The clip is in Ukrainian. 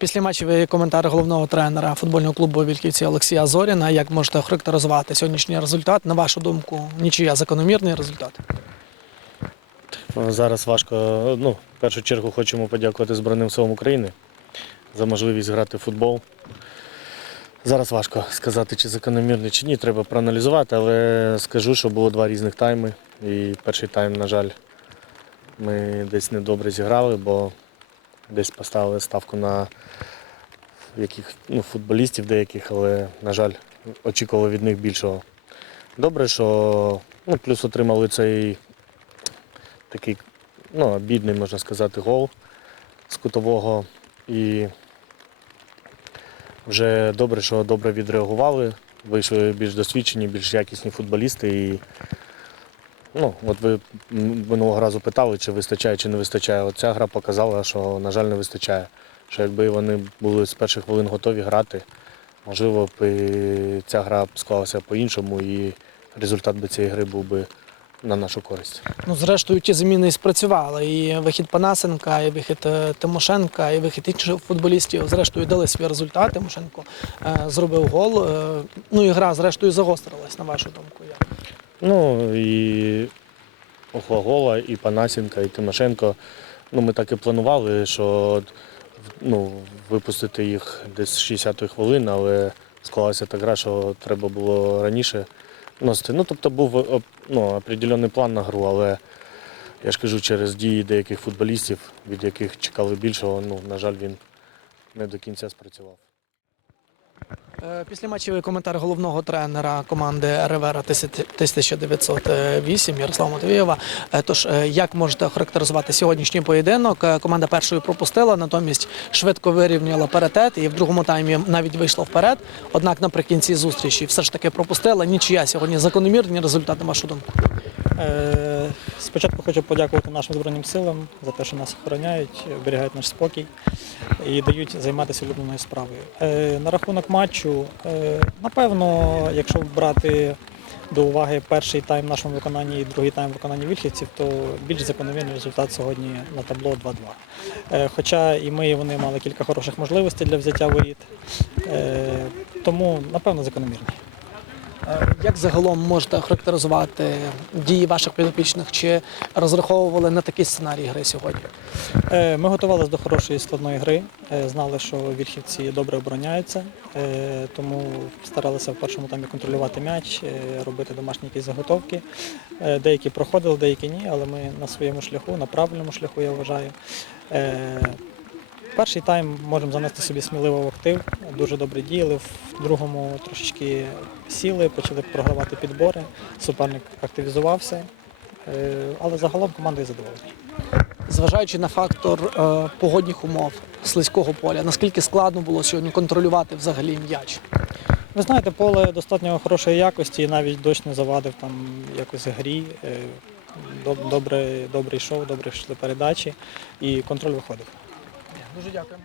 Після матчевий коментар головного тренера футбольного клубу Вільківці Олексія Зоріна. Як можете охарактеризувати сьогоднішній результат? На вашу думку, нічия закономірний результат? Зараз важко. Ну, в першу чергу хочемо подякувати Збройним силам України за можливість грати в футбол. Зараз важко сказати, чи закономірний, чи ні. Треба проаналізувати, але скажу, що було два різних тайми. І перший тайм, на жаль, ми десь недобре зіграли, бо десь поставили ставку на яких, ну, футболістів деяких, але, на жаль, очікували від них більшого. Добре, що ну, плюс отримали цей такий ну, бідний, можна сказати, гол з кутового. І вже добре, що добре відреагували. Вийшли більш досвідчені, більш якісні футболісти. І, ну, от ви минулого разу питали, чи вистачає, чи не вистачає. От ця гра показала, що, на жаль, не вистачає. Що якби вони були з перших хвилин готові грати, можливо, б ця гра б склалася по-іншому, і результат би цієї гри був би на нашу користь. Ну, зрештою, ті заміни і спрацювали. І вихід Панасенка, і вихід е, Тимошенка, і вихід інших футболістів, зрештою, дали свій результат. Тимошенко е, зробив гол. Е, ну і гра, зрештою, загострилась, на вашу думку. Як? Ну і Охлагола, і Панасенка, і Тимошенко. Ну, ми так і планували, що ну, випустити їх десь з 60-ї хвилини, але склалася та гра, що треба було раніше носити. Ну, тобто був ну, определений план на гру, але я ж кажу, через дії деяких футболістів, від яких чекали більшого, ну, на жаль, він не до кінця спрацював. Е, Після матчевий коментар головного тренера команди Ревера 1908 Ярослава Матвієва. Е, Тож, е, як можете охарактеризувати сьогоднішній поєдинок? Е, Команда першою пропустила, натомість швидко вирівняла паритет і в другому таймі навіть вийшла вперед. Однак наприкінці зустрічі все ж таки пропустила. Нічия сьогодні закономірні результати, думку. Е, Спочатку хочу подякувати нашим Збройним силам за те, що нас охороняють, оберігають наш спокій і дають займатися улюбленою справою. Е, На рахунок матчу, е, напевно, якщо брати до уваги перший тайм в нашому виконанні і другий тайм в виконанні вільхівців, то більш закономірний результат сьогодні на табло 2-2. Е, Хоча і ми, і вони мали кілька хороших можливостей для взяття воріт, тому, напевно, закономірний. Е, Як загалом можете охарактеризувати дії ваших підопічних? Чи розраховували на такий сценарій гри сьогодні? Е, Ми готувалися до хорошої складної гри, е, знали, що вільхівці добре обороняються, тому старалися в першому таймі контролювати м'яч, робити домашні якісь заготовки. Деякі проходили, деякі ні, але ми на своєму шляху, на правильному шляху, я вважаю. Перший тайм можемо занести собі сміливо в актив, дуже добре діяли. В другому трошечки сіли, почали програвати підбори, суперник активізувався, Е, але загалом командою задоволена. Зважаючи на фактор е, погодних умов слизького поля, наскільки складно було сьогодні контролювати взагалі м'яч? Ви знаєте, поле достатньо хорошої якості, і навіть дощ не завадив там якось грі. Е, доб- Добре, добре йшов, добре йшли передачі і контроль виходив. Дуже дякуємо.